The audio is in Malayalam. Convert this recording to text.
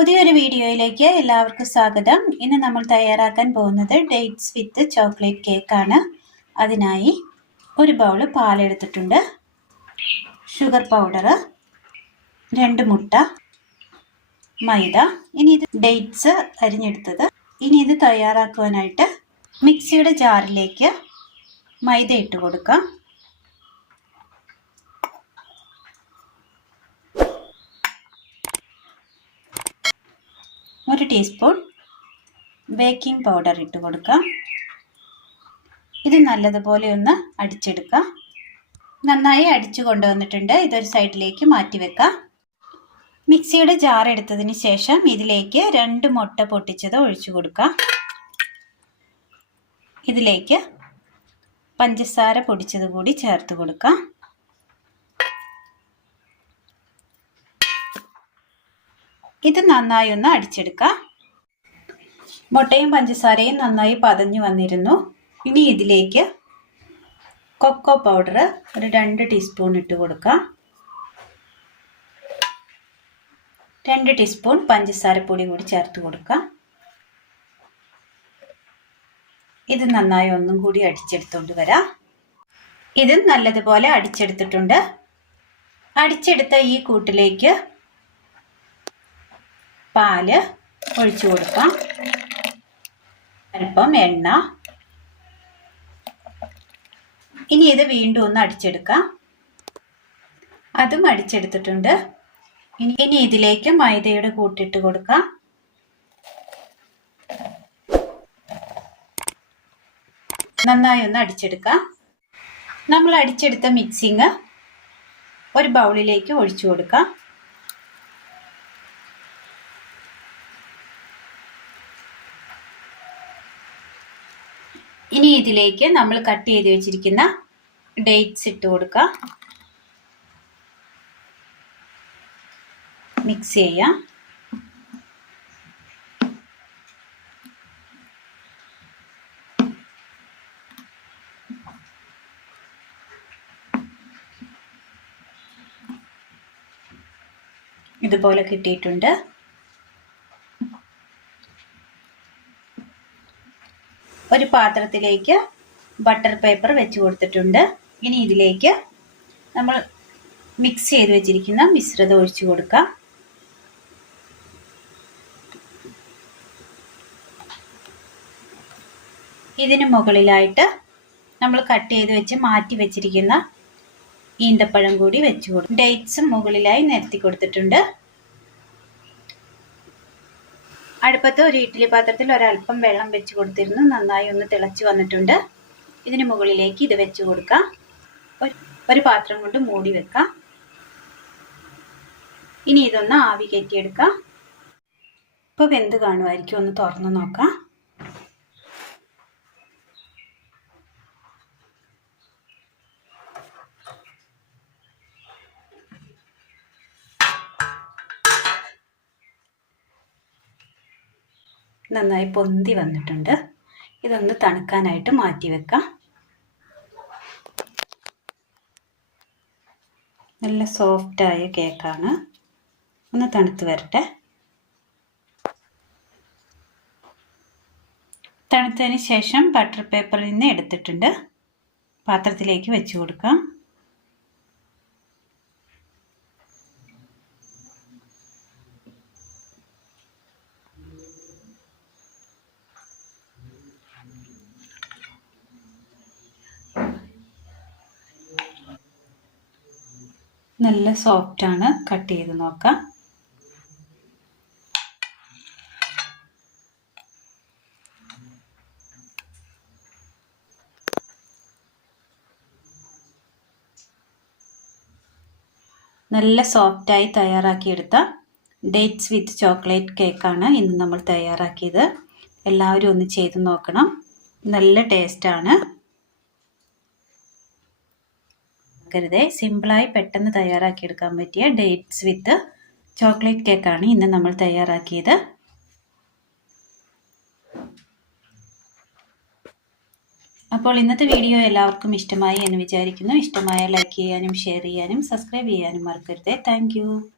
പുതിയൊരു വീഡിയോയിലേക്ക് എല്ലാവർക്കും സ്വാഗതം. ഇന്ന് നമ്മൾ തയ്യാറാക്കാൻ പോകുന്നത് ഡേറ്റ്സ് വിത്ത് ചോക്ലേറ്റ് കേക്കാണ് അതിനായി ഒരു ബൗൾ പാലെടുത്തിട്ടുണ്ട്. ഷുഗർ പൗഡർ രണ്ട് മുട്ട മൈദ. ഇനി ഇത് ഡേറ്റ്സ് അരിഞ്ഞെടുത്തത്. ഇനി ഇത് തയ്യാറാക്കുവാനായിട്ട് മിക്സിയുടെ ജാറിലേക്ക് മൈദ ഇട്ട് കൊടുക്കാം. ഒരു ടീസ്പൂൺ ബേക്കിംഗ് പൗഡർ ഇട്ട് കൊടുക്കാം. ഇത് നല്ലതുപോലെ ഒന്ന് അടിച്ചെടുക്കാം. നന്നായി അടിച്ചു കൊണ്ടുവന്നിട്ടുണ്ട്. ഇതൊരു സൈഡിലേക്ക് മാറ്റി വെക്കാം. മിക്സിയുടെ ജാർ എടുത്തതിന് ശേഷം ഇതിലേക്ക് രണ്ട് മുട്ട പൊട്ടിച്ചത് ഒഴിച്ചു കൊടുക്കാം. ഇതിലേക്ക് പഞ്ചസാര പൊടിച്ചത് കൂടി ചേർത്ത് കൊടുക്കാം. ഇത് നന്നായി ഒന്ന് അടിച്ചെടുക്കാം. മുട്ടയും പഞ്ചസാരയും നന്നായി പതഞ്ഞു വന്നിരുന്നു. ഇനി ഇതിലേക്ക് കൊക്കോ പൗഡർ ഒരു രണ്ട് ടീസ്പൂൺ ഇട്ട് കൊടുക്കാം. രണ്ട് ടീസ്പൂൺ പഞ്ചസാരപ്പൊടി കൂടി ചേർത്ത് കൊടുക്കാം. ഇത് നന്നായി ഒന്നും കൂടി അടിച്ചെടുത്തുകൊണ്ട് വരാം. ഇത് നല്ലതുപോലെ അടിച്ചെടുത്തിട്ടുണ്ട്. അടിച്ചെടുത്ത ഈ കൂട്ടിലേക്ക് പാൽ ഒഴിച്ചു കൊടുക്കാം. അല്പം എണ്ണ. ഇനി ഇത് വീണ്ടും ഒന്ന് അടിച്ചെടുക്കാം. അതും അടിച്ചെടുത്തിട്ടുണ്ട്. ഇനി ഇനി ഇതിലേക്ക് മൈദയുടെ കൂട്ടിട്ട് കൊടുക്കാം. നന്നായി ഒന്ന് അടിച്ചെടുക്കാം. നമ്മൾ അടിച്ചെടുത്ത മിക്സിങ് ഒരു ബൗളിലേക്ക് ഒഴിച്ചു കൊടുക്കാം. ഇനി ഇതിലേക്ക് നമ്മൾ കട്ട് ചെയ്ത് വെച്ചിരിക്കുന്ന ഡേറ്റ്സ് ഇട്ട് കൊടുക്കുക മിക്സ് ചെയ്യാം. ഇതുപോലെ കിട്ടിയിട്ടുണ്ട്. ഒരു പാത്രത്തിലേക്ക് ബട്ടർ പേപ്പർ വെച്ച് കൊടുത്തിട്ടുണ്ട്. ഇനി ഇതിലേക്ക് നമ്മൾ മിക്സ് ചെയ്ത് വെച്ചിരിക്കുന്ന മിശ്രിതം ഒഴിച്ചു കൊടുക്കാം. ഇതിന് മുകളിലായിട്ട് നമ്മൾ കട്ട് ചെയ്ത് വെച്ച് മാറ്റി വെച്ചിരിക്കുന്ന ഈന്തപ്പഴം കൂടി വെച്ചു കൊടുക്കും ഡേറ്റ്സും മുകളിലായി നിരത്തി കൊടുത്തിട്ടുണ്ട്. അടുപ്പത്ത് ഒരു ഇഡ്ഡലി പാത്രത്തിൽ ഒരല്പം വെള്ളം വെച്ച് കൊടുത്തിരുന്നു. നന്നായി ഒന്ന് തിളച്ച് വന്നിട്ടുണ്ട്. ഇതിന് മുകളിലേക്ക് ഇത് വെച്ച് കൊടുക്കാം. ഒരു പാത്രം കൊണ്ട് മൂടി വെക്കാം. ഇനി ഇതൊന്ന് ആവി കയറ്റിയെടുക്കാം ഇപ്പോൾ വെന്ത് കാണുമായിരിക്കും ഒന്ന് തുറന്ന് നോക്കാം. നന്നായി പൊന്തി വന്നിട്ടുണ്ട്. ഇതൊന്ന് തണുക്കാനായിട്ട് മാറ്റി വെക്കാം. നല്ല സോഫ്റ്റായ കേക്കാണ് ഒന്ന് തണുത്ത് വരട്ടെ. തണുത്തതിന് ശേഷം ബട്ടർ പേപ്പറിൽ നിന്ന് എടുത്തിട്ടുണ്ട്. പാത്രത്തിലേക്ക് വെച്ച് കൊടുക്കാം. നല്ല സോഫ്റ്റാണ് കട്ട് ചെയ്ത് നോക്കാം. നല്ല സോഫ്റ്റായി തയ്യാറാക്കിയെടുത്ത ഡേറ്റ്സ് വിത്ത് ചോക്ലേറ്റ് കേക്കാണ് ഇന്ന് നമ്മൾ തയ്യാറാക്കിയത്. എല്ലാവരും ഒന്ന് ചെയ്ത് നോക്കണം. നല്ല ടേസ്റ്റാണ് മറക്കരുത് സിമ്പിളായി പെട്ടെന്ന് തയ്യാറാക്കിയെടുക്കാൻ പറ്റിയ ഡേറ്റ്സ് വിത്ത് ചോക്ലേറ്റ് കേക്കാണ് ഇന്ന് നമ്മൾ തയ്യാറാക്കിയത്. അപ്പോൾ ഇന്നത്തെ വീഡിയോ എല്ലാവർക്കും ഇഷ്ടമായി എന്ന് വിചാരിക്കുന്നു. ഇഷ്ടമായ ലൈക്ക് ചെയ്യാനും ഷെയർ ചെയ്യാനും സബ്സ്ക്രൈബ് ചെയ്യാനും മറക്കരുത്. താങ്ക്